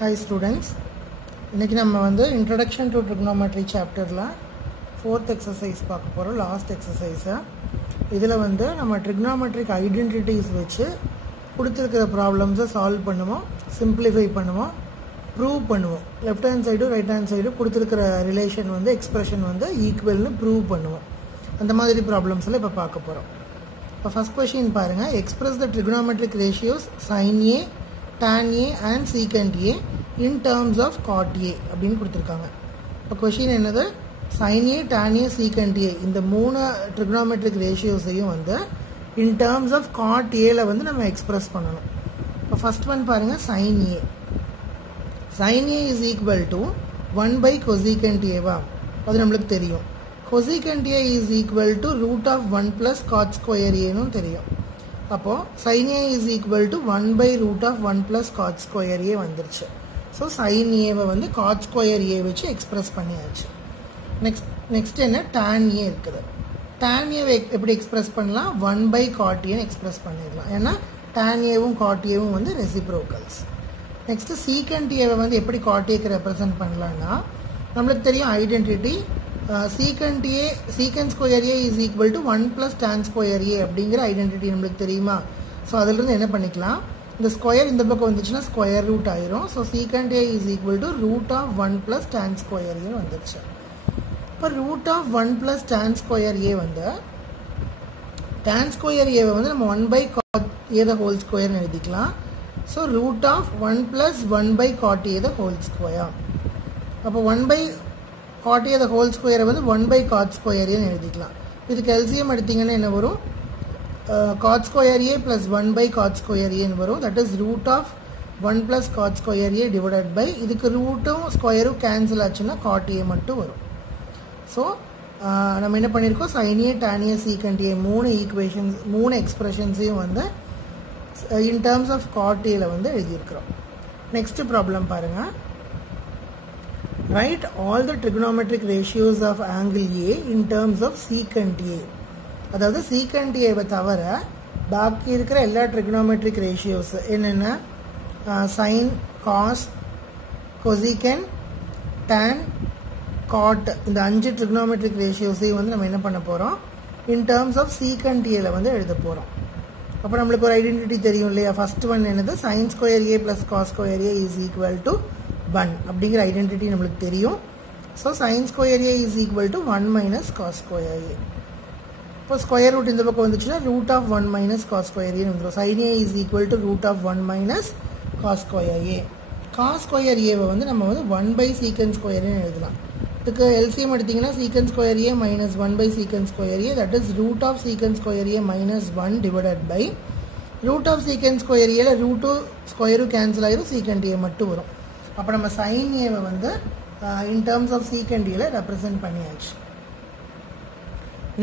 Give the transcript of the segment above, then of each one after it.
Hi students, இன்னைக்கு நம்ம வந்து introduction to trigonometry chapterல 4th exercise பார்க்க போறோம். லாஸ்ட் எக்ஸசைஸ் இதுல வந்து நம்ம trigonometric identities வச்சு கொடுத்திருக்கிற ப்ராப்ளம்ஸை சால்வ் பண்ணுவோம், சிம்பிளிஃபை பண்ணுவோம், ப்ரூவ் பண்ணுவோம். Left hand side right hand side கொடுத்திருக்கிற ரிலேஷன் வந்து எக்ஸ்பிரஷன் வந்து ஈக்குவல்னு ப்ரூவ் பண்ணுவோம். அந்த மாதிரி ப்ராப்ளம்ஸ்ல இப்ப பார்க்க போறோம். இப்போ ஃபர்ஸ்ட் क्वेश्चन பாருங்க. Express the trigonometric ratios sin A, tan A and secant A in terms of cot A அப்படினு கொடுத்திருக்காங்க. இப்போ क्वेश्चन என்னது? sin A, tan A, secant A இந்த மூணு trigonometric ratiosையும் வந்து in terms of cot A ல வந்து நம்ம எக்ஸ்பிரஸ் பண்ணனும். இப்போ ஃபர்ஸ்ட் ஒன் பாருங்க, sin A. sin A is equal to 1 by cosecant A வா? அது நமக்கு தெரியும். cosecant A is equal to root of 1 plus cot square A னு தெரியும். அப்போ sin A is equal to 1 by root of 1 plus cot square A வந்துருச்சு. So sin A வை வந்து cot square A வச்சு எக்ஸ்பிரஸ் பண்ணியாச்சு. நெக்ஸ்ட் என்ன? tan A இருக்குது. tan A வை எப்படி எக்ஸ்பிரஸ் பண்ணலாம்? 1 by cot A எக்ஸ்பிரஸ் பண்ணிடலாம். ஏன்னா tan A வும் cot A வும் வந்து ரெசிப்ரோக்கல்ஸ். நெக்ஸ்ட் secant A வை வந்து எப்படி cot A க்கு ரெப்ரசன்ட் பண்ணலாம்னா, நம்மளுக்கு தெரியும் identity secant A, secant square A is equal to 1 plus tan square A அப்படிங்கிற ஐடென்டிட்டி நம்மளுக்கு தெரியுமா? ஸோ அதிலிருந்து என்ன பண்ணிக்கலாம், இந்த ஸ்கொயர் இந்த பக்கம் வந்துச்சுன்னா ஸ்கொயர் ரூட் ஆயிரும். So secant A is equal to root of 1 plus tan square A வந்துருச்சு. இப்போ root of 1 plus tan square A வந்து tan square A வந்து நம்ம 1 by cot A the whole square எழுதிக்கலாம். So root of 1 plus 1 by cot A the whole square. அப்போ 1 by cot A the whole square வந்து 1 by cot square A எழுதிக்கலாம். இதுக்கு LCM எடுத்தீங்கன்னா என்ன வரும்? cot square A plus 1 by cot square A வரும். that is root of 1 plus cot square A divided by இதுக்கு ரூட்டும் ஸ்கொயரும் cancel ஆச்சுன்னா cot A மட்டும் வரும். ஸோ நம்ம என்ன பண்ணியிருக்கோம், sin A, tan A, secant A மூணு ஈக்குவேஷன்ஸ் மூணு எக்ஸ்பிரஷன்ஸையும் வந்து in terms of cot A ல வந்து எழுதியிருக்கிறோம். நெக்ஸ்ட் ப்ராப்ளம் பாருங்க. Write all the trigonometric ratios of angle A in terms of secant A. அதாவது secant A வை தவிர பாக்கி இருக்கிற எல்லா trigonometric ratios என்னென்ன? sin, cos, cosecant, tan, cot இந்த அஞ்சு trigonometric ratiosஐயும் வந்து நம்ம என்ன பண்ண போறோம், in terms of secant A ல வந்து எழுத போறோம். அப்போ நம்மளுக்கு ஒரு ஐடென்டிட்டி தெரியும் இல்லையா? ஃபர்ஸ்ட் ஒன் என்னது? sin square A plus cos square A is equal to 1 அப்படிங்கிற ஐடென்டிட்டி நம்மளுக்கு தெரியும். So sin square A is equal to 1 minus cos square A. இப்போ ஸ்கொயர் ரூட் இந்த பக்கம் வந்துச்சுன்னா root of 1 minus cos square A வந்துடும். sin A is equal to root of 1 minus cos square A. cos square A வந்து நம்ம வந்து 1 by secant square A எழுதலாம். இதுக்கு LCM எடுத்தீங்கன்னா secant square A minus 1 by secant square A, that is root of secant square A minus 1 divided by root of secant square A ல route ஸ்கொயரும் cancel ஆயிரும், secant A மட்டும் வரும். அப்போ நம்ம sin A வை வந்து in terms of secant A ல represent பண்ணியாச்சு.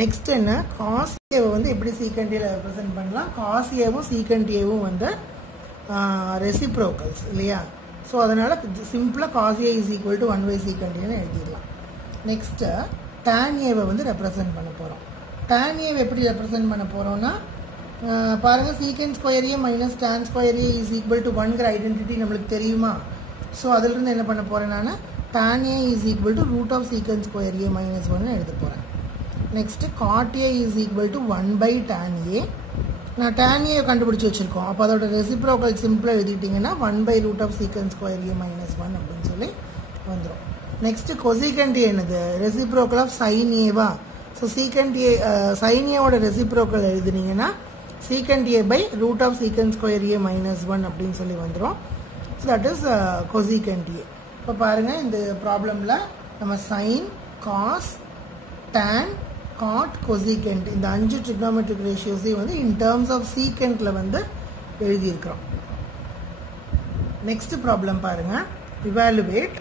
Next என்ன? cos A வை வந்து எப்படி secant A ல ரெப்ரசன்ட் பண்ணலாம்? cos A வும் secant A வும் வந்து ரெசிப்ரோக்கல்ஸ் இல்லையா? ஸோ அதனால சிம்பிளா cos A is equal to 1 by secant A னு எழுதிடலாம். நெக்ஸ்ட் tan A வை வந்து ரெப்ரசன்ட் பண்ண போறோம். tan A வை எப்படி ரெப்ரசன்ட் பண்ண போறோம்னா, பாருங்க secant square A minus tan square A is equal to 1ங்கிற ஐடென்டிட்டி நம்மளுக்கு தெரியுமா? ஸோ அதிலிருந்து என்ன பண்ண போறேன் நான், tan A is equal to root of secant square A minus 1 எழுத போறேன். Next cot A is equal to 1 by tan A. நான் tan A கண்டுபிடிச்சு வச்சிருக்கோம். அப்போ அதோட ரெசிப்ரோக்கல் சிம்பிளா எழுதிட்டீங்கன்னா 1 by root of secant square A minus 1 அப்படின்னு சொல்லி வந்துடும். நெக்ஸ்ட் cosecant A என்னது? ரெசிப்ரோக்கல் ஆஃப் sin A வா? So secant A sin A ஓட reciprocal எழுதுனீங்கன்னா secant A by root of secant square A minus 1 அப்படின்னு சொல்லி வந்துடும். So that is cosecant A. இப்போ பாருங்க இந்த ப்ராப்ளம்ல நம்ம sin, cos, tan, cot, cosecant இந்த அஞ்சு trigonometric ratiosஐயும் வந்து in terms of secantல வந்து எழுதி இருக்கிறோம். நெக்ஸ்ட் ப்ராப்ளம் பாருங்க. evaluate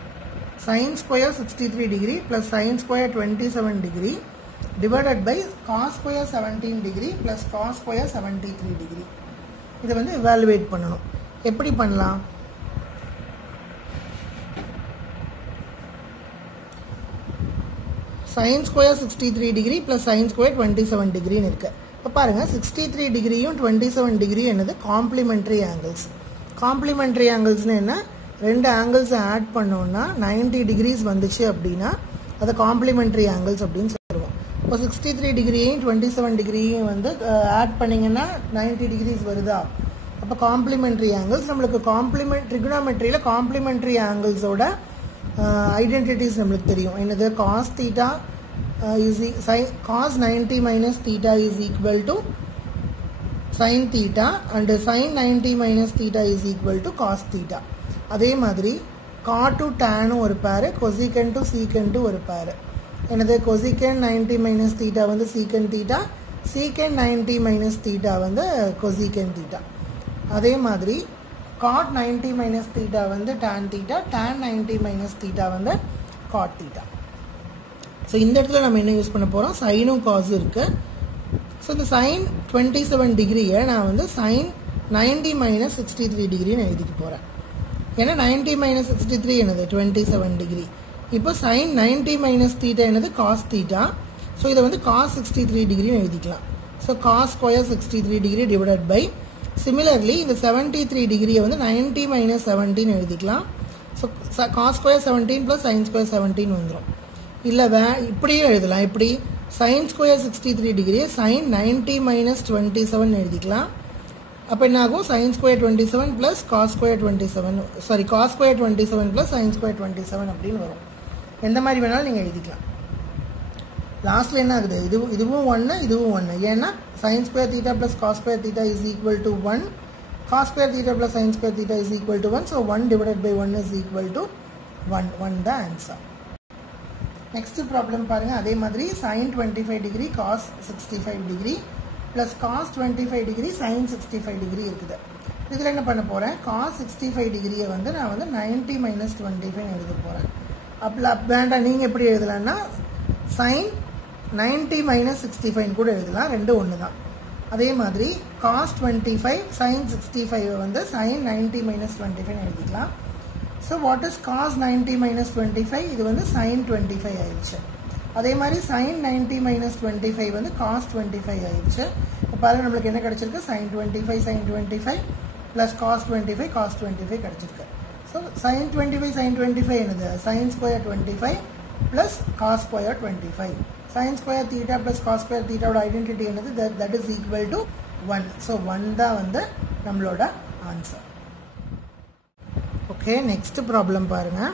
sin square 63 degree plus sin square 27 degree divided by cos square 17 degree plus cos square 73 degree. இதை வந்து evaluate பண்ணணும். எப்படி பண்ணலாம்? sin square 63 degree plus sin square 27 degree இருக்கு. இப்போ பாருங்க 63 டிகிரியும் 27 டிகிரியும் என்னது? Complementary angles. காம்ப்ளிமெண்டரி ஆங்கிள்ஸ்னா என்ன? ரெண்டு ஆங்கிள்ஸை ஆட் பண்ணோம்னா 90 டிகிரிஸ் வந்துச்சு அப்படின்னா அதை காம்ப்ளிமெண்ட்ரி ஆங்கிள்ஸ் அப்படின்னு சொல்லுவோம். இப்போ 63 டிகிரியையும் 27 டிகிரியையும் வந்து ஆட் பண்ணிங்கன்னா 90 டிகிரிஸ் வருதா? அப்போ காம்ப்ளிமெண்ட்ரி ஆங்கிள்ஸ் நம்மளுக்கு ட்ரிகோனோமெட்ரியில் காம்ப்ளிமெண்ட்ரி ஆங்கிள்ஸோட ஐடென்டிட்டிஸ் நம்மளுக்கு தெரியும். என்னது? cos theta cos 90 minus theta is equal to sin theta and sin 90 minus theta is equal to cos theta. அதே மாதிரி cot to tan ஒரு பேர், cosecant to secant ஒரு பேர். என்னது? cosecant 90 minus theta வந்து secant theta, secant 90 minus theta வந்து cosecant theta. அதே மாதிரி cot 90 minus theta வந்து tan theta, tan 90 minus theta வந்து cot theta. ஸோ இந்த இடத்துல நம்ம என்ன யூஸ் பண்ண போகிறோம்? சைனும் காசும் இருக்குது. ஸோ இந்த சைன் 27 டிகிரியை நான் வந்து சைன் 90 மைனஸ் 63 டிகிரின்னு எழுதிக்க போகிறேன். ஏன்னா 90 மைனஸ் 63 என்னது? 27 டிகிரி. இப்போ சைன் 90 மைனஸ் தீட்டா என்னது? Cos theta. ஸோ இதை வந்து காஸ் 63 டிகிரின்னு எழுதிக்கலாம். So cos square 63 degree divided by, similarly இந்த 73 டிகிரியை வந்து 90 மைனஸ் 17 எழுதிக்கலாம். So cos square 17 plus sine square 17 வந்துடும். இல்லை இப்படியே எழுதலாம். இப்படி சைன் ஸ்கொயர் 63 டிகிரியை சைன் 90 மைனஸ் 27 எழுதிக்கலாம். அப்போ என்ன ஆகும்? Sine square 27 plus cos square 27 cos square 27 plus sine square 27 அப்படின்னு வரும். எந்த மாதிரி வேணாலும் நீங்கள் எழுதிக்கலாம். லாஸ்ட்டில் என்ன ஆகுது? இதுவும் 1, இதுவும் 1. ஏன்னா sine square theta plus cos square theta is equal to 1, cos square theta plus sine square theta is equal to 1. So 1 divided by 1 is equal to 1 தான் ஆன்சர். நெக்ஸ்ட் ப்ராப்ளம் பாருங்கள். அதே மாதிரி sine 25 degree cos 65 degree plus cos 25 degree sine 65 degree இருக்குது. இதில் என்ன பண்ண போகிறேன்? Cos 65 டிகிரியை வந்து நான் வந்து 90 மைனஸ் 25 எழுத போகிறேன். அப்போ வேண்டாம், நீங்கள் எப்படி எழுதலான்னா சைன் 90 மைனஸ் 65 கூட எழுதலாம், ரெண்டு ஒன்று தான். அதே மாதிரி காஸ் 25 சைன் 65 வந்து சைன் 90 மைனஸ் 25 எழுதிக்கலாம். So what is cos 90 minus 25? இது வந்து சைன் 25 ஆயிடுச்சு. அதே மாதிரி சைன் 90 மைனஸ் 25 வந்து காஸ் 25 ஆயிடுச்சு. இப்போ பாருங்கள் நம்மளுக்கு என்ன கிடச்சிருக்கு? Sine 25 sine 25 plus cos 25 cos 25 கிடச்சிருக்கு. ஸோ சைன் 25 சைன் 25 என்னது? Sine square 25 plus cos square 25. Sine square theta plus cos square தீட்டாவோட ஐடென்டிட்டி என்னது? That is equal to 1. So 1 தான் வந்து நம்மளோட ஆன்சர். ஓகே, நெக்ஸ்ட் ப்ராப்ளம் பாருங்கள்.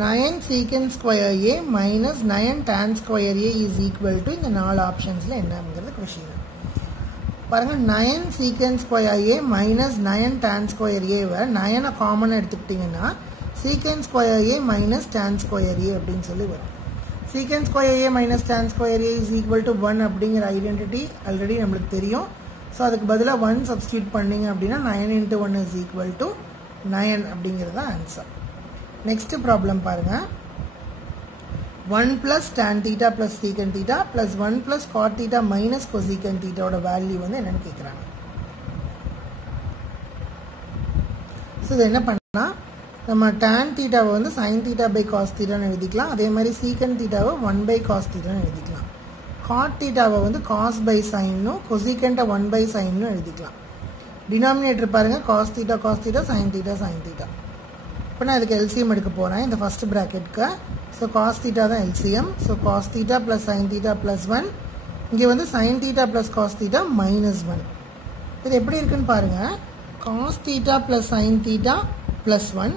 9 secant square a minus 9 tan square a is equal to இந்த 4 ஆப்ஷன்ஸில் என்னங்கிறது question பாருங்கள். 9 secant square a minus 9 tan square a 9 காமனாக எடுத்துக்கிட்டிங்கன்னா secant square a minus tan square a அப்படின்னு சொல்லி வரும். secant square a minus tan square a is equal to 1 அப்படிங்கிற identity already நம்மளுக்கு தெரியும். ஸோ அதுக்கு பதிலாக 1 சப்ஸ்டியூட் பண்ணிங்க அப்படின்னா 9 into 1 is equal to 9 அப்படிங்கிறது தான் ஆன்சர். நெக்ஸ்ட் ப்ராப்ளம் பாருங்கள். 1 plus tan theta plus secant theta plus 1 plus cot theta minus cosecant theta ஓட வேல்யூ வந்து என்னன்னு கேட்குறாங்க. ஸோ இது என்ன பண்ணால் நம்ம tan தீட்டாவை வந்து sin theta by cos thetaன்னு எழுதிக்கலாம். அதே மாதிரி secant thetaவை 1 by cos thetaன்னு எழுதிக்கலாம். cot thetaவை வந்து cos by sinனும் cosecant 1 by sinனும் எழுதிக்கலாம். டினாமினேட்டர் பாருங்கள், cos theta sin theta sin theta. இப்போ நான் இதுக்கு எல்சிஎம் எடுக்க போகிறேன் இந்த ஃபஸ்ட் ப்ராக்கெட்டுக்கு. ஸோ காஸ் தீட்டா தான் LCM. So cos theta plus sine theta plus 1, இங்கே வந்து sine theta plus cos theta minus 1. இது எப்படி இருக்குன்னு பாருங்கள். Cos theta plus sine theta plus 1,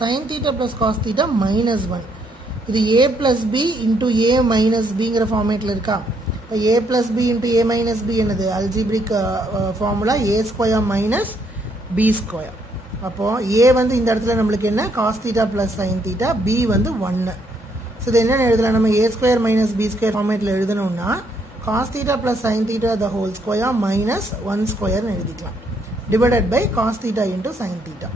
sine theta plus cos theta minus 1. இது A plus B into A minus பிங்கிற ஃபார்மேட்டில் இருக்கா? இப்போ A plus B into A minus B என்னது? Algebraic formula A square minus B square. அப்போது A வந்து இந்த இடத்துல நம்மளுக்கு என்ன? Cos theta plus sine theta, B வந்து 1. ஸோ இது என்னென்னு எழுதலாம்? நம்ம A square minus B square ஃபார்மேட்டில் எழுதணும்னா cos theta plus sine theta the whole square minus 1 ஸ்கொயர்னு எழுதிக்கலாம், divided by cos theta into sine theta.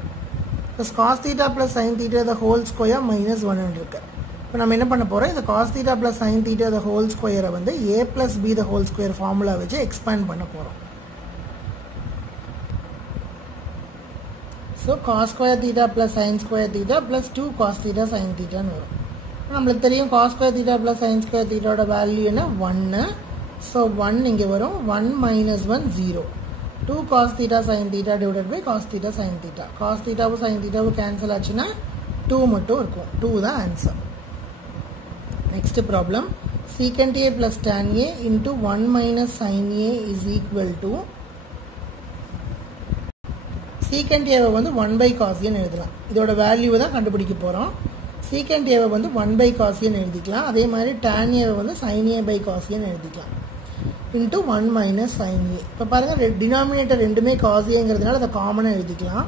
Plus cos theta plus sine theta the whole square minus 1 இருக்கு. இப்போ நம்ம என்ன பண்ண போகிறோம்? இந்த cos theta plus sine theta the whole ஸ்கொயரை வந்து A plus B the whole square formula வச்சு எக்ஸ்பேண்ட் பண்ண போகிறோம். So cos square theta plus sine square theta plus 2 cos theta sine தீட்டான்னு வரும். நம்மளுக்கு தெரியும் cos square theta plus sine square தீட்டாவோட வேல்யூ என்ன? 1. ஸோ 1 இங்கே வரும். 1 மைனஸ் 1 0. 2 cos theta sin theta divided by cos theta sin theta. Cos theta sin theta cancel ஆச்சுன்னா 2 மட்டும் இருக்கும். 2 தான் answer. Next problem. Secant a plus tan a into 1 minus sin a is equal to secant a வந்து 1 by cos a எழுதலாம். இதோட value தான் கண்டுபிடிக்க போறோம். secant a வந்து 1 by cos a எழுதிக்கலாம். அதே மாதிரி tan a வந்து sin a by cos a எழுதிக்கலாம். into 1 minus sin a. இப்போ பாருங்க denominator ரெண்டுமே cos a ங்கிறதுனால அத காமனா எழுதிக்கலாம்.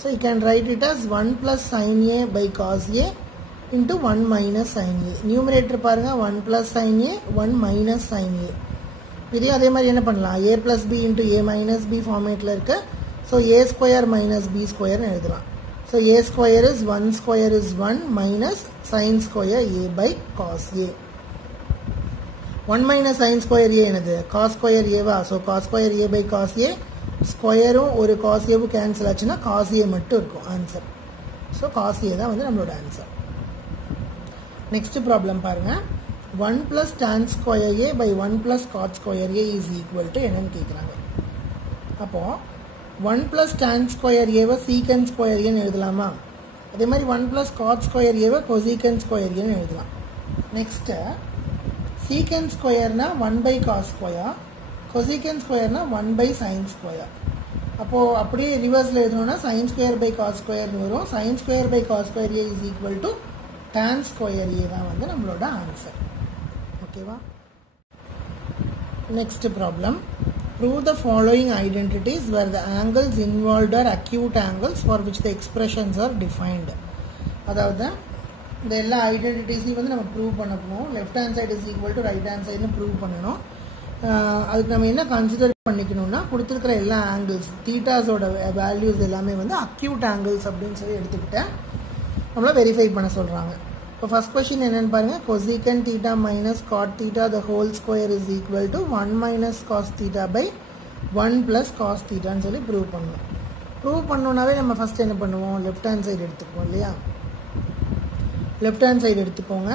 So you can write it as 1 plus sin a by cos a into 1 minus sin a. Numerator பாருங்க 1 plus sin a 1 minus sin a. இதே அதே மாதிரி என்ன பண்ணலாம் a plus b into a minus b ஃபார்மேட்ல இருக்கு. So a square minus b square னு எழுதலாம். So a square is 1 square is 1 minus sin square a by cos a. 1 minus sin square a என்னது cos square a வா. So cos square a by cos a ஸ்கொயரும் ஒரு cos a cancel ஆச்சுன்னா cos a மட்டும் இருக்கும் answer. So cos a தான் வந்து நம்மளோட answer. Next problem பாருங்க 1 plus tan square a by 1 plus cot square a is equal to என்னன்னு கேக்குறாங்க. அப்போ 1 plus tan square a why secant square a ன்னு எழுதலாமா? அதே மாதிரி 1 plus cot square a why cosecant square a ன்னு எழுதலாம். நெக்ஸ்ட் secant square னா 1 by cos square, cosecant square னா 1 by sin square. அப்போ அப்படியே ரிவர்ஸ்ல எழுதணும்னா sin square by cos square னு வரும். sin square by cos square a is equal to tan square a தான் வந்து நம்மளோட ஆன்சர். ஓகேவா? Next problem. Prove the following identities where the angles involved are acute angles for which the expressions are defined. அதாவது இந்த எல்லா ஐடென்டிட்டிஸையும் வந்து நம்ம prove பண்ண போறோம். Left hand side is equal to right hand சைடுன்னு ப்ரூவ் பண்ணணும். அதுக்கு நம்ம என்ன கன்சிடர் பண்ணிக்கணும்னா கொடுத்துருக்கிற எல்லா ஆங்கிள்ஸ் தீட்டாஸோட வேல்யூஸ் எல்லாமே வந்து அக்யூட் ஆங்கிள்ஸ் அப்படின்னு சொல்லி எடுத்துக்கிட்டேன் நம்மள வெரிஃபை பண்ண சொல்கிறாங்க. இப்போ ஃபர்ஸ்ட் கொஸ்டின் என்னென்னு பாருங்கள். cosecant theta minus cot theta the whole square is equal to 1 minus cos theta by 1 plus cos thetaன்னு சொல்லி ப்ரூவ் பண்ணணும். ப்ரூவ் பண்ணோன்னாவே நம்ம ஃபஸ்ட் என்ன பண்ணுவோம் லெஃப்ட் ஹேண்ட் சைடு எடுத்துக்குவோம் இல்லையா. லெஃப்ட் ஹேண்ட் சைடு எடுத்துக்கோங்க.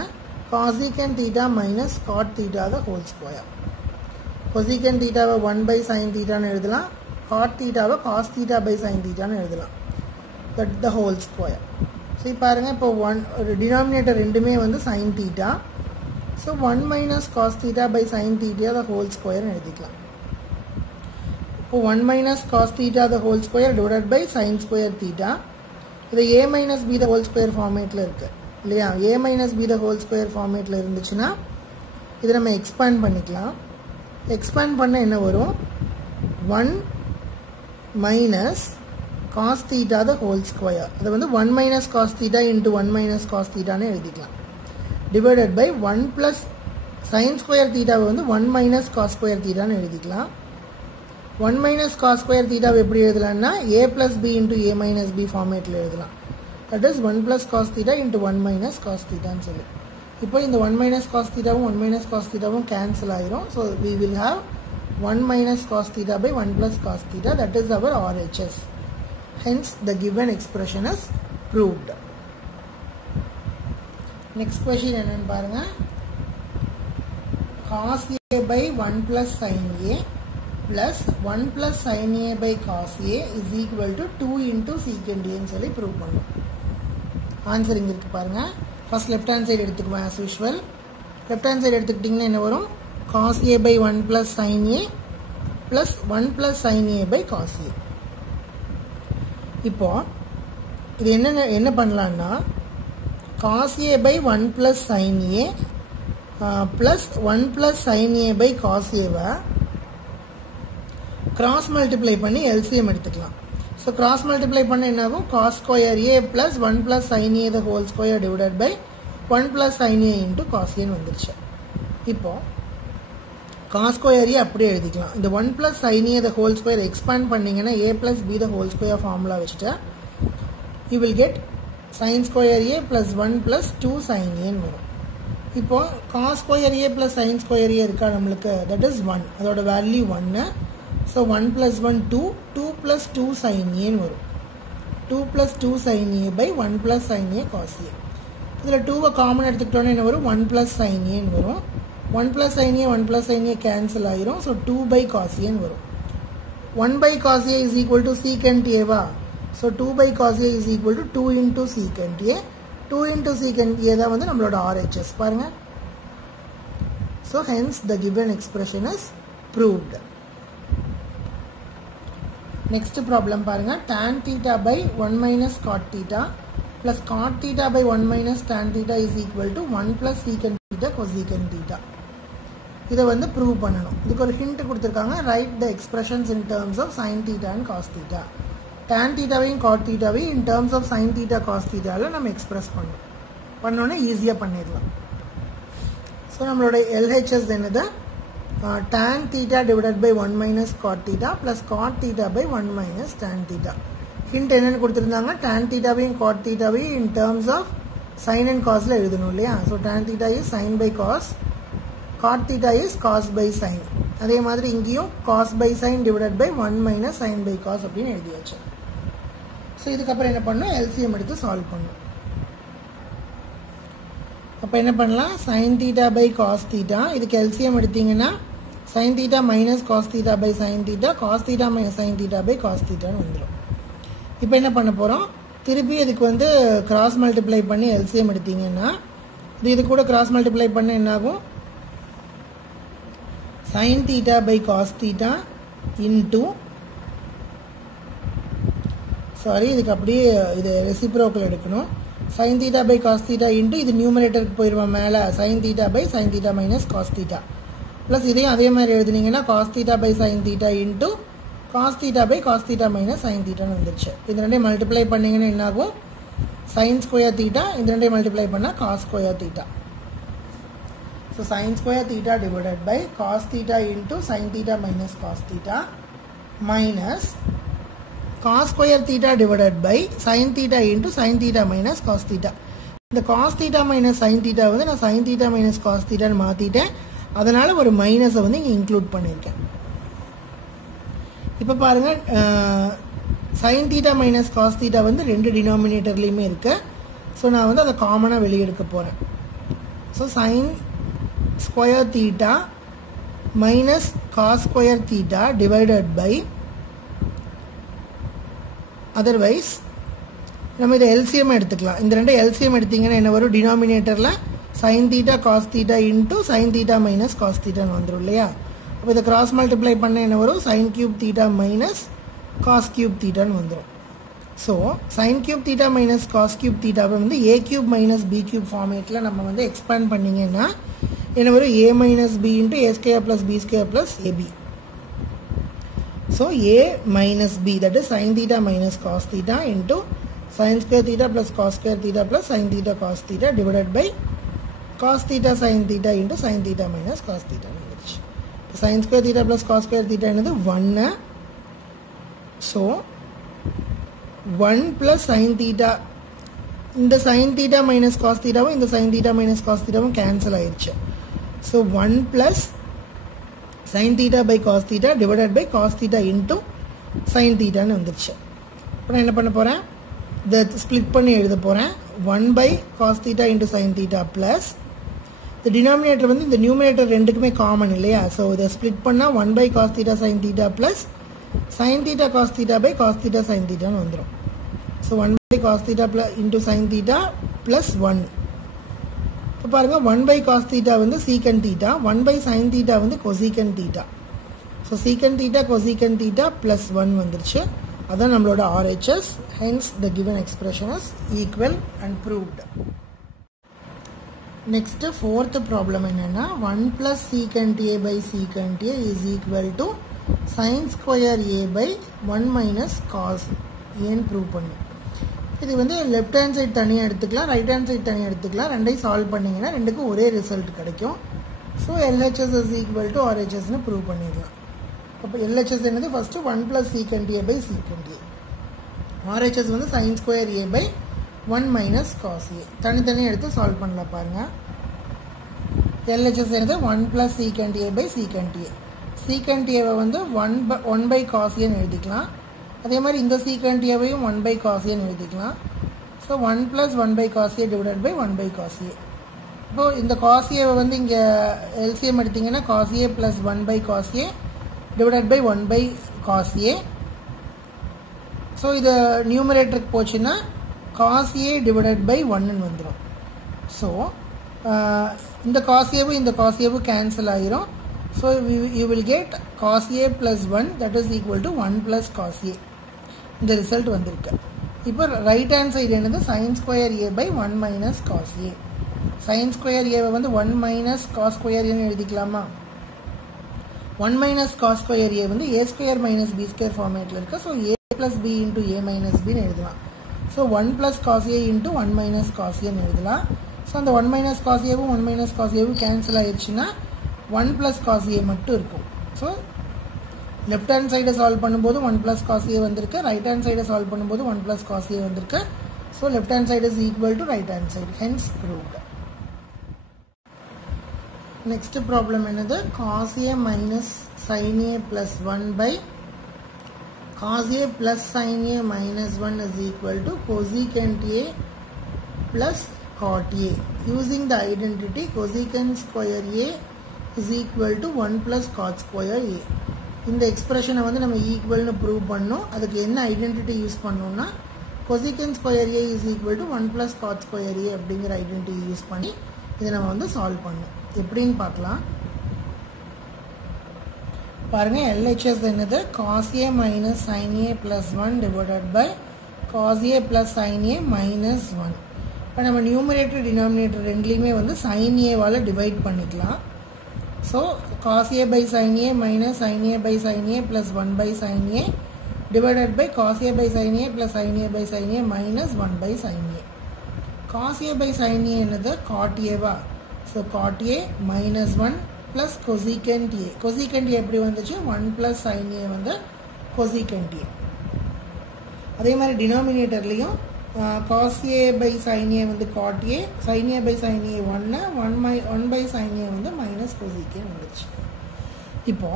cosecant theta minus cot theta the whole square. cosecant theta வை 1 by sin theta னு எழுதலாம். cot theta why cos theta by sin theta னு எழுதலாம். that the whole square. So பாருங்க இப்போ டினாமினேட்டர் ரெண்டுமே வந்து sin theta. So 1 minus cos theta by sin theta the whole square னு எழுதிக்கலாம். இப்போ 1 minus cos theta the whole square divided by sin square theta. இது a minus b the whole square ஃபார்மேட்டில் இருக்கு இல்லையா. a minus b the whole square ஃபார்மேட்டில் இருந்துச்சுன்னா இதை நம்ம எக்ஸ்பேண்ட் பண்ணிக்கலாம். எக்ஸ்பேண்ட் பண்ண என்ன வரும் 1 minus cos theta the whole square. அது வந்து 1 minus cos theta into 1 minus cos theta னு எழுதிக்கலாம். divided by 1 plus sin square theta வந்து 1 minus cos square theta னு எழுதிக்கலாம். 1 minus cos square theta எப்படி எழுதலாம்னா a plus b into a minus b ஃபார்மேட்டில் எழுதலாம். that is 1 plus cos theta into 1 minus cos theta னு சொல்லி. இப்போ இந்த 1 minus cos theta வும் 1 minus cos theta வும் cancel ஆயிரும். so we will have 1 minus cos theta by 1 plus cos theta, that is our RHS. hence the given expression is proved. next question என்னன்னு பாருங்க. cos a by 1 plus sin a plus 1 plus sin a by cos a is equal to 2 into secant a னு சொல்லி prove பண்ணும். Answer இங்க இருக்கு பாருங்க. First left hand side எடுத்துக்குவேன் as usual. Left hand side எடுத்துக்கிட்டிங்கன்னா என்ன வரும் cos a by 1 plus sin a plus 1 plus sin a by cos a. இப்போ இது என்ன பண்ணலாம்னா cos a by 1 plus sin a plus 1 plus sin a by cos a வை cross multiply பண்ணி LCM எடுத்துக்கலாம். ஸோ கிராஸ் மல்டிப்ளை பண்ண என்ன ஆகும் cos square a plus 1 plus sin a the whole square divided by 1 plus sin a into cos a னு வந்துருச்சு. இப்போ cos square a அப்படியே எழுதிக்கலாம். இந்த 1 plus sin a the whole square expand பண்ணீங்கன்னா a plus b the whole square formula வச்சுட்டு you will get sin square a plus 1 plus 2 sin a னு வரும். இப்போ cos square a plus sin square a இருக்கா நம்மளுக்கு that is 1. அதோட value 1. So 1 plus 1 2, 2 plus 2 sin a னு வரும். 2 plus 2 sin a by 1 plus sin a cos a. இதில் 2வை common எடுத்துக்கிட்டோன்னா என்ன வரும் 1 plus sin a னு வரும். 1 plus sin a 1 plus sin a cancel ஆயிரும். ஸோ 2 by cos a னு வரும். 1 by cos A is equal to secant A va. So 2 by cos A is equal to 2 into secant A. 2 into secant A தான் வந்து நம்மளோட RHS பாருங்க. So hence the given expression is proved. Next problem பாருங்க. Tan theta by 1 minus cot theta plus cot theta by 1 minus tan theta is equal to 1 plus secant theta cosecant theta. இதை வந்து prove பண்ணணும். இதுக்கு ஒரு hint கொடுத்துருக்காங்க. Write the expressions in terms of sin theta and cos theta. tan thetaவையும் cot thetaவையும் in terms of sin theta cos thetaவில் நம்ம எக்ஸ்பிரஸ் பண்ணோன்னே ஈஸியாக பண்ணிடலாம். ஸோ நம்மளோட LHS என்னது? tan theta divided by 1 minus cot theta plus cot theta by 1 minus tan theta. Hint என்னென்னு கொடுத்துருந்தாங்க? tan thetaவையும் cot thetaவையும் in terms of sin and cosல எழுதணும் இல்லையா? So tan theta is sin by cos, cot theta is cos by sin. அதே மாதிரி இங்கேயும் cos by sin divided by 1 minus sin by cos அப்படின்னு எழுதியாச்சு. ஸோ இதுக்கப்புறம் என்ன பண்ணணும்? LCM எடுத்து சால்வ் பண்ணணும். அப்போ என்ன பண்ணலாம்? sin theta by cos theta, இதுக்கு LCM எடுத்தீங்கன்னா sin theta minus cos theta by sin theta, cos theta minus sin theta by cos theta வந்துடும். இப்போ என்ன பண்ண போகிறோம்? திருப்பி இதுக்கு வந்து கிராஸ் மல்டிப்ளை பண்ணி LCM எடுத்தீங்கன்னா இது கூட கிராஸ் மல்டிப்ளை பண்ண என்ன ஆகும்? sin theta by cos theta into, sorry இதுக்கு அப்படியே இது ரெசிப்ரோக்கல் எடுக்கணும். sin theta by cos theta into இது நியூமரேட்டருக்கு போயிடுவோம் மேலே, sin theta by sin theta minus cos theta plus இதையும் அதே மாதிரி எழுதுனீங்கன்னா cos theta by sin theta into cos theta by cos theta minus sin theta வந்துருச்சு. இது ரெண்டையும் மல்டிப்ளை பண்ணிங்கன்னா என்ன ஆகும்? sin ஸ்கொயர் theta, இது ரெண்டையும் மல்டிப்ளை பண்ணால் cos square theta. So sin square theta divided by cos theta into sin theta minus cos theta minus cos square theta divided by sin theta into sin theta minus cos theta. இந்த cos theta minus sin theta வந்து நான் sin theta minus cos theta மாற்றிட்டேன். அதனால் ஒரு மைனஸை வந்து இங்கே include பண்ணியிருக்கேன். இப்போ பாருங்கள், sin theta minus cos theta வந்து ரெண்டு டினாமினேட்டர்லேயுமே இருக்குது. ஸோ நான் வந்து அதை காமனாக வெளியெடுக்க போகிறேன். So sin square theta minus cos square theta divided by, otherwise நம்ம இதை LCM எடுத்துக்கலாம். இந்த ரெண்டு LCM எடுத்தீங்கன்னா என்ன வரும்? டினாமினேட்டரில் sin theta cos theta into sin theta minus cos theta வந்துடும் இல்லையா? அப்போ இதை கிராஸ் மல்டிப்ளை பண்ண என்ன வரும்? sin cube theta minus cos cube theta வந்துடும். So sin cube theta minus cos cube theta வந்து a cube minus b cube ஃபார்மேட்டில் நம்ம வந்து எக்ஸ்பேண்ட் பண்ணிங்கன்னா என்ன வரும்? a minus b into a square plus b square plus ab. So a minus b, that is sin theta minus cos theta into sin square theta plus cos square theta plus sin theta cos theta divided by cos theta sin theta into sin theta minus cos theta. Sin square theta plus cos square theta என்னது? 1. So 1 plus sin theta, இந்த sin theta minus cos theta இந்த sin theta minus cos theta cancel ஆயிடுச்சு. So 1 plus sin theta by cos theta divided by cos theta into sin theta வந்துருச்சு. இப்போ நான் என்ன பண்ண போகிறேன்? இதை ஸ்ப்ளிட் பண்ணி எழுத போகிறேன். 1 by cos theta into sin theta plus இந்த டினாமினேட்டர் வந்து இந்த நியூமினேட்டர் ரெண்டுக்குமே காமன் இல்லையா? ஸோ இதை ஸ்ப்ளிட் பண்ணால் 1 by cos theta sin theta plus sin theta cos theta by cos theta sin theta வந்துடும். So 1 by cos theta into sin theta plus 1. இப்போ பாருங்கள், 1 by cos theta வந்து secant theta, 1 by sin theta வந்து cosecant theta. So secant theta cosecant theta plus 1 வந்துருச்சு. அதான் நம்மளோட RHS. Hence the given expression is equal and proved. Next fourth problem என்னன்னா 1 plus secant A by secant A is equal to sin square A by 1 minus cos A prove பண்ணும். இது வந்து left hand side தனியாக எடுத்துக்கலாம், right hand side தனியாக எடுத்துக்கலாம். ரெண்டையும் solve பண்ணிங்கன்னா ரெண்டுக்கும் ஒரே ரிசல்ட் கிடைக்கும். So LHS is equal to RHSன்னு ப்ரூவ் பண்ணிடலாம். அப்போ LHS என்னது? First 1 plus secant A by secant A. RHS வந்து sin square A by 1 minus cos A. தனித்தனியாக எடுத்து சால்வ் பண்ணலாம் பாருங்கள். LHS என்னது? 1 plus secant A by secant A. secant A வந்து 1 by cos A எழுதிக்கலாம். அதே மாதிரி இந்த secant A-வையும் 1 by cos A எழுதிக்கலாம். So 1 plus 1 by cos A divided by 1 by cos A. இப்போது இந்த cos A வந்து இங்கே LCM எடுத்திங்கன்னா cos A plus 1 by cos A divided by 1 by cos A. So இது நியூமரேட்டருக்கு போச்சுன்னா cos A divided by 1 வந்துடும். So இந்த cos A இந்த cos A கேன்சல் ஆகிரும். So you will get cos A plus 1 that is equal to 1 plus cos A. இந்த result வந்திருக்கு. இப்போ right hand side என்னது sin square A by 1 minus cos A. sin square A வந்து 1 minus cos square A எழுதிக்கலாமா? 1 minus cos square A வந்து A square minus B square ஃபார்மேட்டில் இருக்குது. So A plus B into A minus B எழுதலாம். So 1 plus cos A into 1 minus cos A எழுதலாம். So அந்த 1 minus cos A 1 minus cos A cancel ஆயிடுச்சுன்னா 1 plus cos A மட்டும் இருக்கும். So left hand சைடை solve பண்ணும்போது 1 plus cos A வந்திருக்கு, right hand சைடை சால்வ் பண்ணும்போது 1 plus cos A வந்திருக்கு. So left hand side is equal to right hand side, hence proved. Next problem என்னது? cos A minus sin A plus 1 by cos A plus sin A minus 1 is equal to cosecant A plus cot A. Using the identity cosecant square A is equal to 1 plus cot square A. இந்த எக்ஸ்பிரஷனை வந்து நம்ம ஈக்குவல்னு prove பண்ணோம். அதுக்கு என்ன identity use பண்ணோம்னா cosecant square A is equal to 1 plus cot square A அப்படிங்கிற identity use பண்ணி இதை நம்ம வந்து சால்வ் பண்ணோம். எப்படின்னு பார்க்கலாம். பாருங்க, LHS என்னது? cos A minus sin A plus 1 divided by cos A plus sin A minus 1. இப்போ நம்ம நியூமரேட்டர் டினாமினேட்டர் ரெண்டுலேயுமே வந்து sin A வால் டிவைட் பண்ணிக்கலாம். So cos A by sin A minus sin A by sin A plus 1 by sin A divided by cos A by sin A plus sin A by sin A minus 1 by sin A. cos A by sin A என்னது? cot A வா? So cot A minus 1 plus cosecant A. cosecant A எப்படி வந்துச்சு? 1 plus sin A வந்து cosecant A. அதே மாதிரி டினாமினேட்டர்லேயும் cos A by sin A வந்து cot A, sin A by sin A 1 by sin A வந்து minus cosecant வந்துச்சு. இப்போ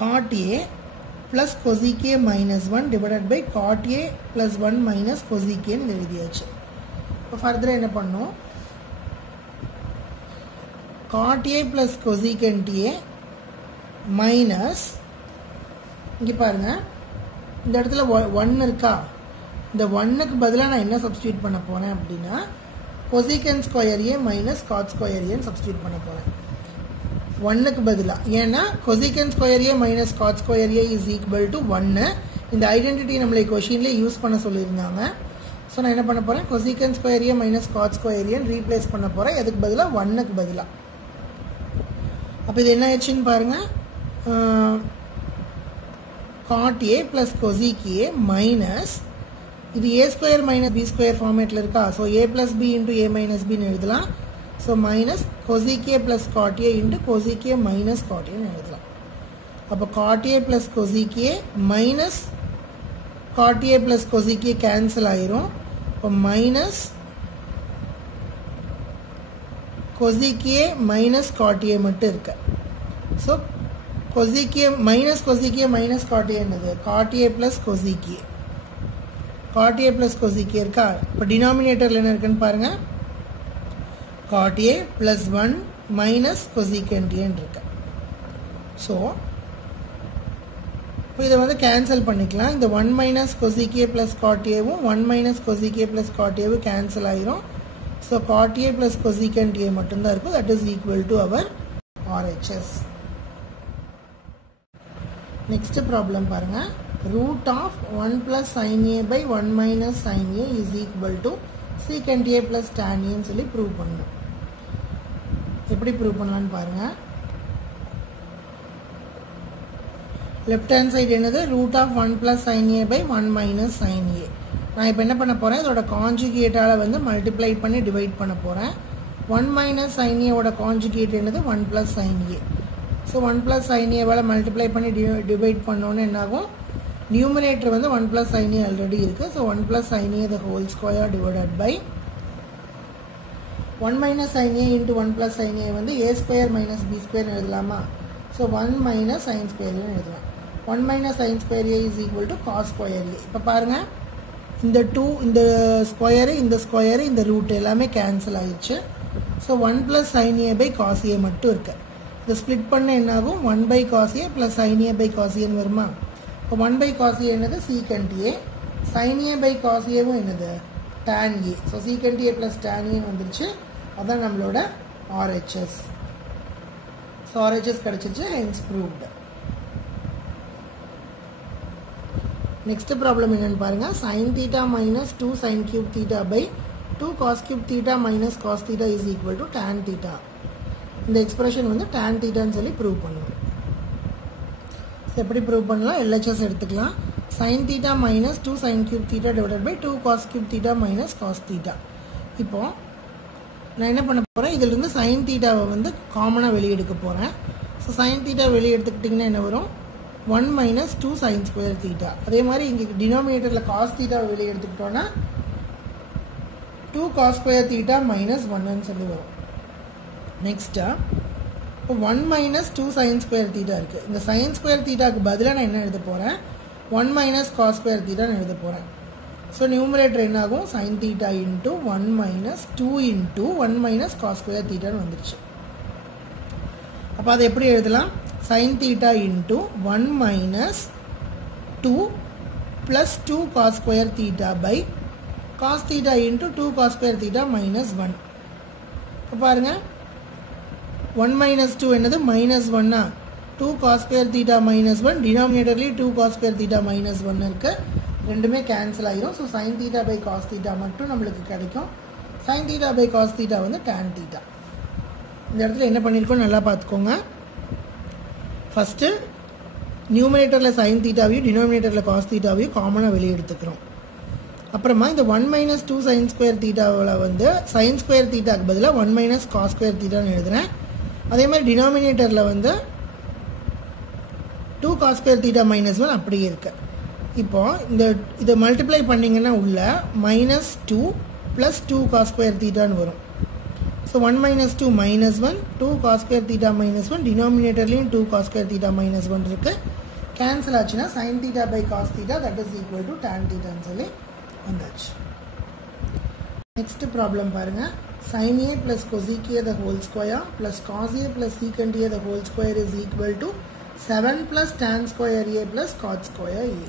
cot A plus cosecant minus 1 divided by cot A plus 1 minus cosecant எழுதியாச்சு. இப்போ ஃபர்தராக என்ன பண்ணோம்? cot A plus cosecant A minus, இங்கே பாருங்க, இந்த இடத்துல 1 இருக்கா? இந்த 1க்கு பதிலாக நான் என்ன சப்ஸ்டியூட் பண்ண போகிறேன் அப்படின்னா cosecant square A minus cot square A substitute பண்ண போகிறேன் 1க்கு பதிலாக. ஏன்னா cosecant square A minus cot square A is equal to 1. இந்த ஐடென்டிட்டி நம்மளை கொஷின்லேயே யூஸ் பண்ண சொல்லியிருந்தாங்க. ஸோ நான் என்ன பண்ண போகிறேன்? cosecant square A minus cot square A replace பண்ண போகிறேன். எதுக்கு பதிலாக? 1க்கு பதிலாக. அப்போ இது என்ன ஆயிடுச்சுன்னு பாருங்கள், cot A plus cosec A minus, இது A square minus B square ஃபார்மேட்டில் இருக்கா? So A plus B into A minus B எழுதலாம். So minus cosec A plus cot A into cosec A minus cot A எழுதலாம். அப்போ cot A plus cosec A minus cot A plus cosec A cancel ஆயிரும். இப்போ minus cosec A minus cot A மட்டும் இருக்கு. So cosec A minus cosec A minus cot A என்னது? cot A plus cosec A. cot A plus cosec A இருக்கா? இப்போ டினாமினேட்டரில் என்ன இருக்குன்னு பாருங்கள், cot A plus 1 minus cosecant A இருக்கு. ஸோ இப்போ இதை வந்து கேன்சல் பண்ணிக்கலாம். இந்த 1 minus cosec A plus cot Aவும் 1 minus cosec A plus cot Aவும் கேன்சல் ஆயிரும். So cot A plus cosecant A மட்டும்தான் இருக்கும். That is equal to our RHS. Next problem பாருங்கள். root of 1 plus sin A by 1 minus sin A is equal to secant A plus tan A சொல்லி prove பண்ணணும். எப்படி prove பண்ணலான்னு பாருங்கள். Left hand side என்னது? root of 1 plus sin A by 1 minus sin A. நான் இப்போ என்ன பண்ண போகிறேன்? இதோட கான்ஜுகேட்டால் வந்து மல்டிப்ளை பண்ணி டிவைட் பண்ண போகிறேன். 1 minus sin A ஓட கான்ஜுகேட் என்னது? 1 plus sin A. So 1 plus sin A wall multiply பண்ணி டிவைட் பண்ணோன்னு என்னாகும்? நியூமரேட்டர் வந்து 1 plus sin A ஆல்ரெடி இருக்குது. So 1 plus sin A the whole square divided by 1 minus sin A into 1 plus sin A வந்து A square minus B square எழுதலாமா? So 1 minus sin square A எழுதலாம். 1 minus sin square A is equal to cos square A. இப்போ பாருங்கள், இந்த 2 இந்த square இந்த root எல்லாமே cancel ஆயிடுச்சு. So 1 plus sin A by cos A மட்டும் இருக்கு. இதை ஸ்ப்ளிட் பண்ண என்ன ஆகும் 1 by cos A plus sin A by cos A வருமா இப்போ 1 by cos A என்னது secant A sin A by cos A என்னது tan A so secant A plus tan A வந்துருச்சு அதான் நம்மளோட RHS ஸோ RHS கிடச்சிருச்சு hence proved நெக்ஸ்ட் ப்ராப்ளம் என்னன்னு பாருங்க sin theta minus 2 sin cube theta by 2 cos cube theta minus cos theta is equal to tan theta இந்த expression வந்து tan theta ன்னு சொல்லி ப்ரூவ் பண்ணுவோம் எப்படி ப்ரூவ் பண்ணலாம் LHS எடுத்துக்கலாம் sin theta minus 2 sin cube theta divided by 2 cos cube theta minus cos theta இப்போ நான் என்ன பண்ண போறேன் இதில இருந்து sin theta வந்து காமனா வெளிய எடுக்க போறேன் சோ sin theta வெளிய எடுத்துக்கிட்டீங்கன்னா என்ன வரும் 1 minus 2 sin square theta அதே மாதிரி இங்க டினாமினேட்டர்ல cos theta வெளிய எடுத்துக்கிட்டோம்னா 2 cos square theta minus 1 ன்னு சொல்லி வரும் next 1 minus 2 sin square theta இருக்கு இந்த sin square theta க்கு பதிலா நான் என்ன எழுத போறேன் 1 minus cos square theta ன்னு எழுத போறேன் சோ நியூமரேட்டர் என்ன ஆகும் sin theta into 1 minus 2 into 1 minus cos square theta ன்னு வந்துருச்சு அப்ப அதை எப்படி எழுதலாம் sin theta into 1 minus 2 plus 2 cos square theta by cos theta into 2 cos square theta minus 1 இப்போ பாருங்க 1 minus 2 என்னது minus 1 2 cos square theta minus 1 denominatorly 2 cos square theta minus 1 இருக்கு ரெண்டுமே கேன்சல் ஆயிரும் so sin theta by cos theta மட்டும் நம்மளுக்கு கிடைக்கும் sin theta by cos theta வந்து tan theta இந்த இடத்துல என்ன பண்ணியிருக்கோம் நல்லா பார்த்துக்கோங்க ஃபர்ஸ்ட் நியூமரேட்டரில் sin thetaவையும் டினாமினேட்டரில் cos thetaவையும் காமனாக வெளியே எடுத்துக்கிறோம் அப்புறமா இந்த 1 minus 2 sin square thetaவில் வந்து sin square thetaக்கு பதிலாக 1 minus cos square thetaன்னு எழுதுறேன் அதே மாதிரி டினாமினேட்டரில் வந்து 2 cos square theta minus 1 அப்படியே இருக்கு இப்போ இதை மல்டிப்ளை பண்ணிங்கன்னா உள்ள minus 2 plus 2 cos square thetaன்னு வரும் So 1 minus 2 minus 1 2 cos square theta minus 1 denominatorலையும் 2 cos square theta minus 1 இருக்கு cancel ஆச்சுன்னா sin theta by cos theta that is equal to tan theta ன்னு சொல்லி வந்தாச்சு next problem பாருங்க sin A plus cosec A the whole square plus cos A plus secant A the whole square is equal to 7 plus tan square A plus cot square A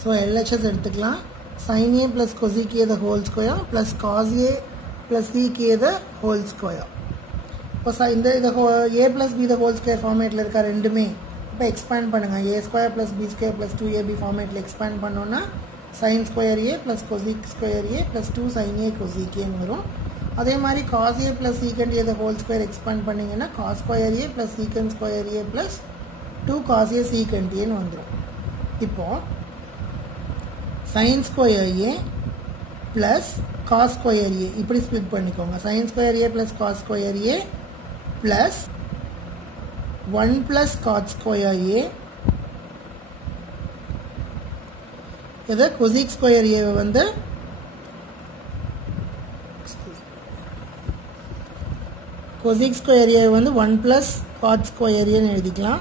so LHS எடுத்துக்கலாம் sin A plus cosec A the whole square plus cos A plus sec A the whole square இப்போ இந்த A plus B the whole square ஃபார்மேட்டில் இருக்க ரெண்டுமே இப்போ expand பண்ணுங்க A square plus B square plus 2AB ஃபார்மேட்டில் expand பண்ணோன்னா sin square A plus cosec square A plus 2 sin A cosec A வரும் அதே மாதிரி cos A plus secant A the whole square expand பண்ணிங்கன்னா cos square A plus secant square A plus 2 cos A secant A ன்னு வந்துடும் இப்போ sin square A plus cos square A இப்படி split பண்ணிக்கோங்க sin square A plus cos square A plus 1 plus cot square A இது cosec square A வந்து cosec square A வந்து 1 plus cot square A ன்னு எழுதிக்கலாம்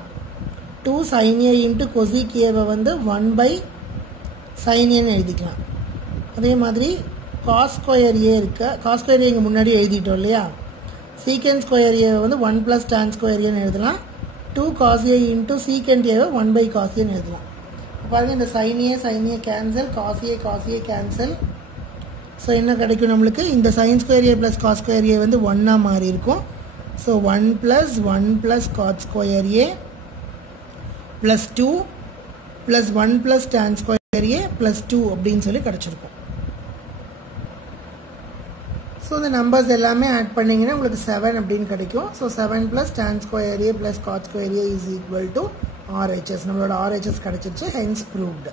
2 sin A into cosec A வந்து 1 by sin A ன்னு எழுதிக்கலாம் அதே மாதிரி cos square A இருக்கு cos square A இங்க முன்னாடி எழுதிட்டோம் இல்லையா secant square A வந்து 1 plus tan square A ன்னு எழுதலாம் 2 cos A into secant A 1 by cos A ன்னு எழுதலாம் பாருங்க இந்த sin A cancel cos A cancel so என்ன கிடைக்கும் நம்மளுக்கு இந்த sin square A plus cos square A வந்து 1 மாறி இருக்கும் so 1 plus cot square A plus 2 plus 1 plus tan square A plus 2 அப்படின்னு சொல்லி கிடைச்சிருக்கும் ஸோ இந்த நம்பர்ஸ் எல்லாமே ஆட் பண்ணிங்கன்னா உங்களுக்கு 7 அப்படின்னு கிடைக்கும் so 7 plus tan square A plus cot square A is equal to RHS நம்மளோட RHS கிடைச்சிருச்சு hence proved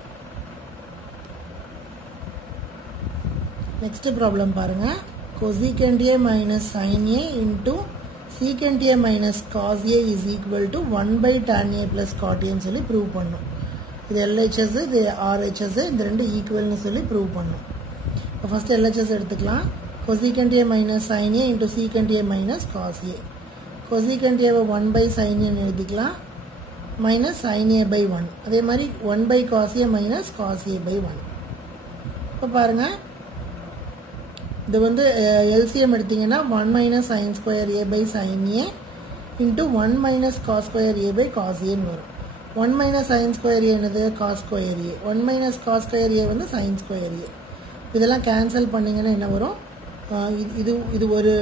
next problem பாருங்க cosecant A minus sin A into secant A minus cos A is equal to 1 by tan A plus cot A ன்னு சொல்லி prove பண்ணோம் இது LHS இது RHS இந்த ரெண்டு ஈக்குவல்னு சொல்லி ப்ரூவ் பண்ணோம் இப்போ ஃபர்ஸ்ட் LHS எடுத்துக்கலாம் cosecant A minus sin A into secant A minus cos A cosecant A 1 by sin A ன்னு எழுதிக்கலாம் minus sin A by 1 அதே மாதிரி 1 by cos A minus cos A by 1 இப்போ பாருங்க இது வந்து எல்சிஎம் எடுத்தீங்கன்னா 1 minus sine square A by sine A into 1 minus cos square A by cos ஏன்னு வரும். 1 மைனஸ் சைன் ஸ்கொயர் ஏ என்னது cos square A, 1 minus cos square A வந்து sine square ஏ. இதெல்லாம் கேன்சல் பண்ணிங்கன்னா என்ன வரும், இது ஒரு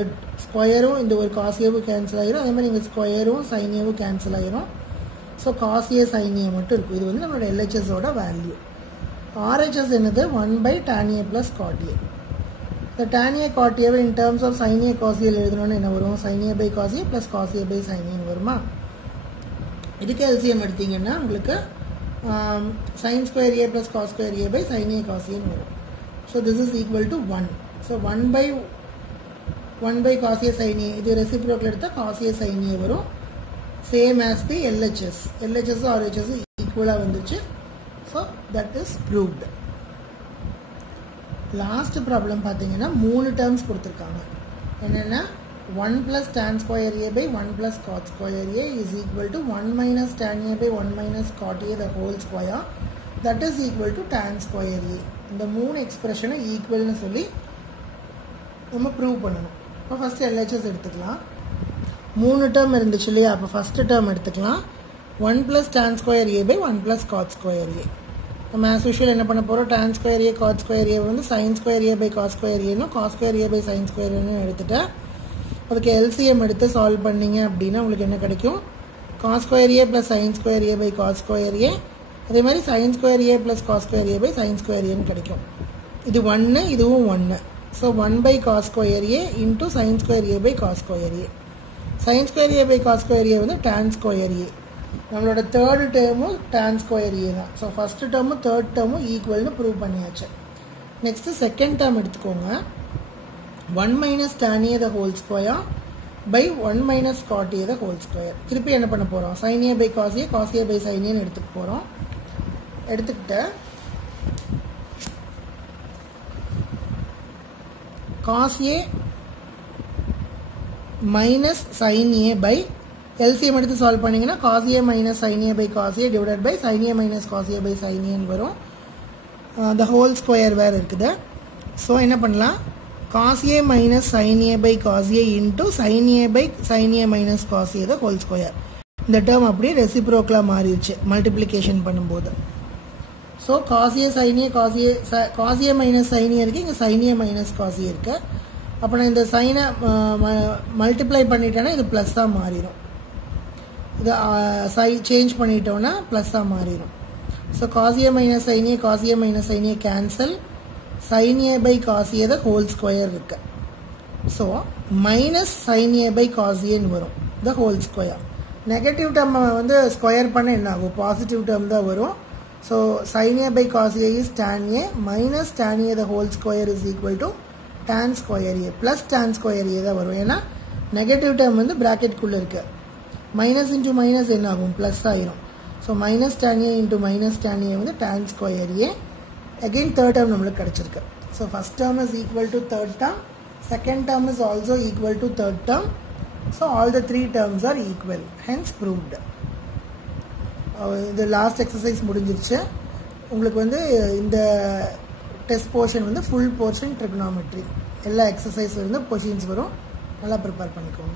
ஸ்கொயரும் இந்த ஒரு காஸ் ஏவும் கேன்சல் ஆகிரும். அதே மாதிரி இங்கே ஸ்கொயரும் சைன் ஏவும் கேன்சல் ஆகிரும். ஸோ காஸ் ஏ சைன் ஏ மட்டும் இருக்கும். இது வந்து நம்மளோட எல்ஹெச்எஸோட வேல்யூ. ஆர்ஹெச்எஸ் என்னது 1 by tan a plus cot A. இந்த tan a காட் ஏவை in terms of sine A cos A எழுதணும்னு என்ன வரும், sine A by cos A plus cos A by sine ஏன்னு வருமா. இதுக்கு எல்சிஎம் எடுத்தீங்கன்னா உங்களுக்கு sine square A plus cos square A by sine A cos ஏன்னு வரும். So this is equal to 1. So 1 by cos A sine A, இது reciprocal எடுத்தால் cos A sine ஏ வரும். Same as the LHS, LHS RHS ஈக்குவலாக வந்துச்சு. So that is proved. Last problem பார்த்தீங்கன்னா 3 terms கொடுத்துருக்காங்க. என்னென்னா 1 plus tan square a by 1 plus cot square a is equal to 1 minus tan a by 1 minus cot a the whole square, that is equal to tan square a. இந்த 3 எக்ஸ்பிரஷனை ஈக்குவல்னு சொல்லி நம்ம prove பண்ணணும். இப்போ first LHS எடுத்துக்கலாம். 3 term இருந்துச்சு இல்லையா, அப்போ ஃபஸ்ட்டு டேர்ம் எடுத்துக்கலாம். 1 plus tan square a by 1 plus cot square a. நம்ம ஆஸ் யூஷுவல் என்ன பண்ண போகிறோம், tan square a cot square a வந்து sin square a by cos square a னும் cos square a by sin square a னும் எடுத்துகிட்டு அதுக்கு LCM எடுத்து சால்வ் பண்ணிங்க அப்படின்னா உங்களுக்கு என்ன கிடைக்கும், cos square a plus sin square a by cos square a, அதே மாதிரி sin square a plus cos square a by sin square a ன்னு கிடைக்கும். இது 1, இதுவும் 1. So 1 by cos square a into sin square a by cos square a. sin square a by cos square a வந்து tan square a. நம்மளோட third டேர்மும் tan square a தான். So first டேர்மும் third டேர்மும் ஈக்குவல்னு prove பண்ணியாச்சு. Next second term எடுத்துக்கோங்க. 1 minus tan a the whole square by 1 minus cot a the whole square. திருப்பி என்ன பண்ண போகிறோம், sin a by cos a, cos a by sin a எடுத்துக்க போகிறோம். எடுத்துக்கிட்ட cos a minus sin a by LCM எடுத்து solve பண்ணிங்கன்னா cos a minus sin a by cos a divided by sin a minus cos a by sin a வரும். the whole square வேறு இருக்குது. So என்ன பண்ணலாம், cos a minus sin a by cos a into sin a by sin a minus cos a the whole square. இந்த term அப்படியே ரெசிப்ரோக்கலாக மாறிடுச்சு multiplication பண்ணும்போது. So cos a sin a cos a minus sin a இருக்குது, இங்கே sin a minus cos a இருக்குது. அப்போ நான் இந்த சைனை மல்டிப்ளை பண்ணிட்டேன்னா இது ப்ளஸ்ஸாக மாறிடும். இது சேஞ்ச் பண்ணிட்டோன்னா ப்ளஸ்ஸாக மாறிடும். So cos a minus sin a cos a minus sin a cancel, sin a by cos a the whole square இருக்கு. So minus sin a by cos a வரும் the whole square. Negative term வந்து square பண்ண என்ன ஆகும், positive term தான் வரும். So sin a by cos a is tan a minus tan a the whole square is equal to tan square a plus tan square a தான் வரும். ஏன்னா negative term வந்து ப்ராக்கெட்குள்ளே இருக்குது. மைனஸ் இன்ட்டு மைனஸ் என்ன ஆகும், plus ஆகிரும். So minus tan a into minus tan a வந்து tan square a. Again third term நம்மளுக்கு கிடைச்சிருக்கு. So first term is equal to third term, second term is also equal to third term. So all the 3 terms are equal, hence proved. The last exercise முடிஞ்சிருச்சு. உங்களுக்கு வந்து இந்த test portion வந்து full portion trigonometry எல்லா எக்ஸசைஸ்ல இருந்து questions வரும். நல்லா prepare பண்ணிக்கோங்க.